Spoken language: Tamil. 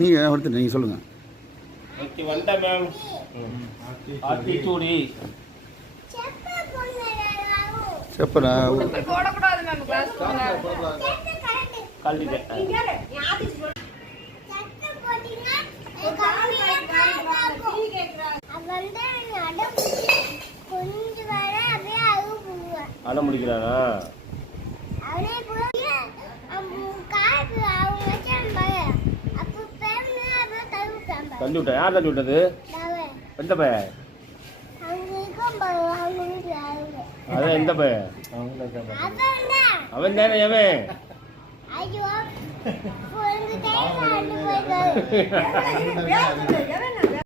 நீங்கள் ஒருத்தர் நீங்கள் சொல்லுங்கள். ஓகே வந்தா மேம். ஆத்திச்சூடி செப்பரா போடக்கூடாது மேம் கிளாஸ் கழட்டிட்டேன். அடம் முடிக்கிறானா? தள்ளி விட்டேன். யார் தள்ளி விட்டது? எந்த பையன்? அதான் எந்த பையன்? அவன் தானே எவன்?